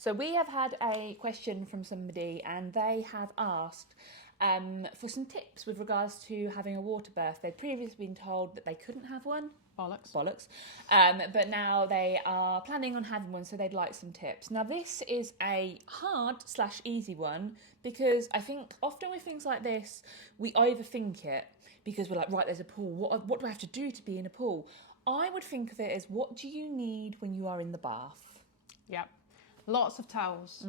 So we have had a question from somebody and they have asked for some tips with regards to having a water birth. They'd previously been told that they couldn't have one. Bollocks. But now they are planning on having one, so they'd like some tips. Now this is a hard/easy one because I think often with things like this, we overthink it because we're like, right, there's a pool. What do I have to do to be in a pool? I would think of it as, what do you need when you are in the bath? Yep. Lots of towels.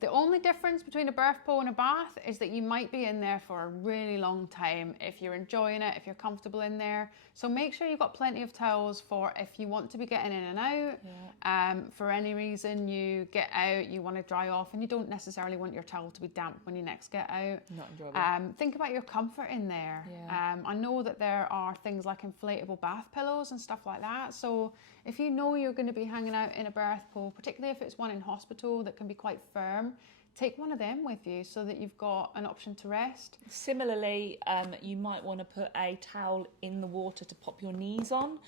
The only difference between a birth pool and a bath is that you might be in there for a really long time if you're enjoying it, if you're comfortable in there. So make sure you've got plenty of towels for if you want to be getting in and out. Yeah. For any reason you get out, you want to dry off and you don't necessarily want your towel to be damp when you next get out. Not enjoyable. Think about your comfort in there. Yeah. I know that there are things like inflatable bath pillows and stuff like that. So if you know you're going to be hanging out in a birth pool, particularly if it's one in hospital that can be quite firm, take one of them with you so that you've got an option to rest. Similarly, you might want to put a towel in the water to pop your knees on.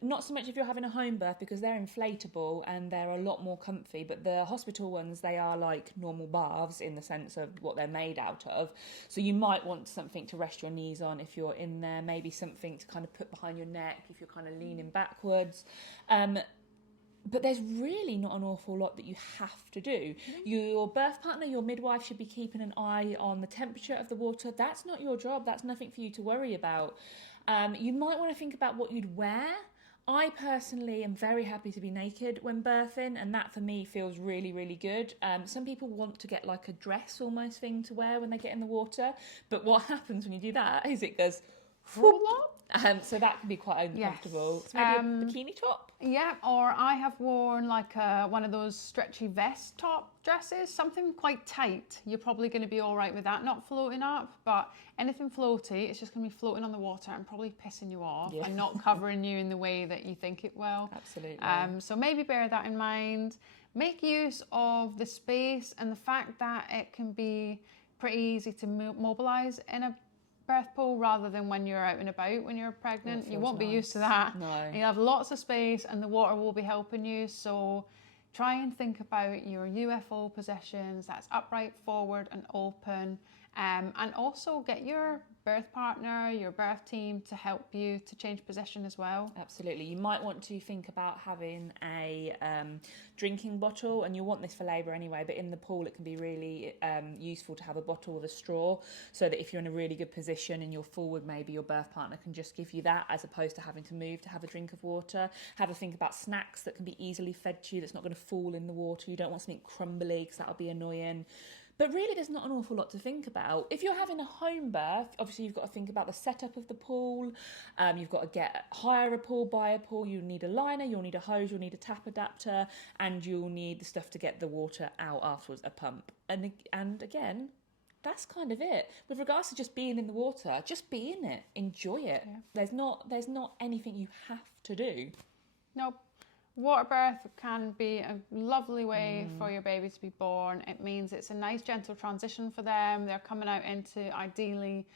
Not so much if you're having a home birth because they're inflatable and they're a lot more comfy, but the hospital ones, they are like normal baths in the sense of what they're made out of. So you might want something to rest your knees on if you're in there, maybe something to kind of put behind your neck if you're kind of leaning backwards. But there's really not an awful lot that you have to do. Your birth partner, your midwife should be keeping an eye on the temperature of the water. That's not your job. That's nothing for you to worry about. You might want to think about what you'd wear. I personally am very happy to be naked when birthing, and that for me feels really, really good. Some people want to get like a dress almost thing to wear when they get in the water. But what happens when you do that is it goes... Roll up. So that can be quite uncomfortable. Yes. So maybe a bikini top? Yeah, or I have worn like one of those stretchy vest top dresses, something quite tight. You're probably going to be all right with that, not floating up, but anything floaty, it's just going to be floating on the water and probably pissing you off and not covering you in the way that you think it will. Absolutely. So maybe bear that in mind. Make use of the space and the fact that it can be pretty easy to mobilise in a birth pool rather than when you're out and about when you're pregnant. You won't be used to that. No. You have lots of space and the water will be helping you. So try and think about your UFO positions, that's upright, forward and open. And also get your birth partner, your birth team to help you to change position as well. Absolutely. You might want to think about having a drinking bottle, and you'll want this for labour anyway, but in the pool it can be really useful to have a bottle with a straw so that if you're in a really good position and you're forward, maybe your birth partner can just give you that as opposed to having to move to have a drink of water. Have a think about snacks that can be easily fed to you that's not going to fall in the water. You don't want something crumbly because that'll be annoying. But really, there's not an awful lot to think about. If you're having a home birth, obviously you've got to think about the setup of the pool. You've got to hire a pool, buy a pool. You'll need a liner, you'll need a hose, you'll need a tap adapter, and you'll need the stuff to get the water out afterwards, a pump. And again, that's kind of it. With regards to just being in the water, just be in it, enjoy it. Yeah. There's not anything you have to do. Nope. Water birth can be a lovely way for your baby to be born. It means it's a nice gentle transition for them. They're coming out into ideally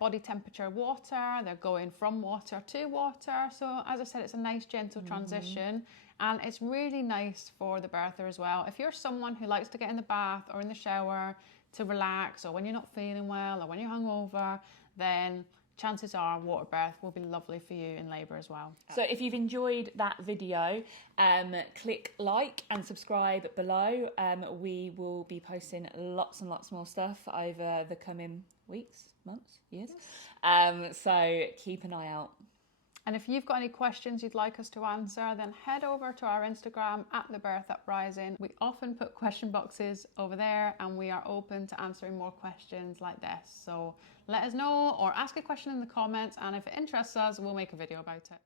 body temperature water. They're going from water to water. So as I said, it's a nice gentle transition, and it's really nice for the birther as well. If you're someone who likes to get in the bath or in the shower to relax, or when you're not feeling well or when you're hungover, then chances are water birth will be lovely for you in labour as well. So if you've enjoyed that video, click like and subscribe below. We will be posting lots and lots more stuff over the coming weeks, months, years. So keep an eye out. And if you've got any questions you'd like us to answer, then head over to our Instagram at The Birth Uprising. We often put question boxes over there and we are open to answering more questions like this. So let us know or ask a question in the comments, and if it interests us, we'll make a video about it.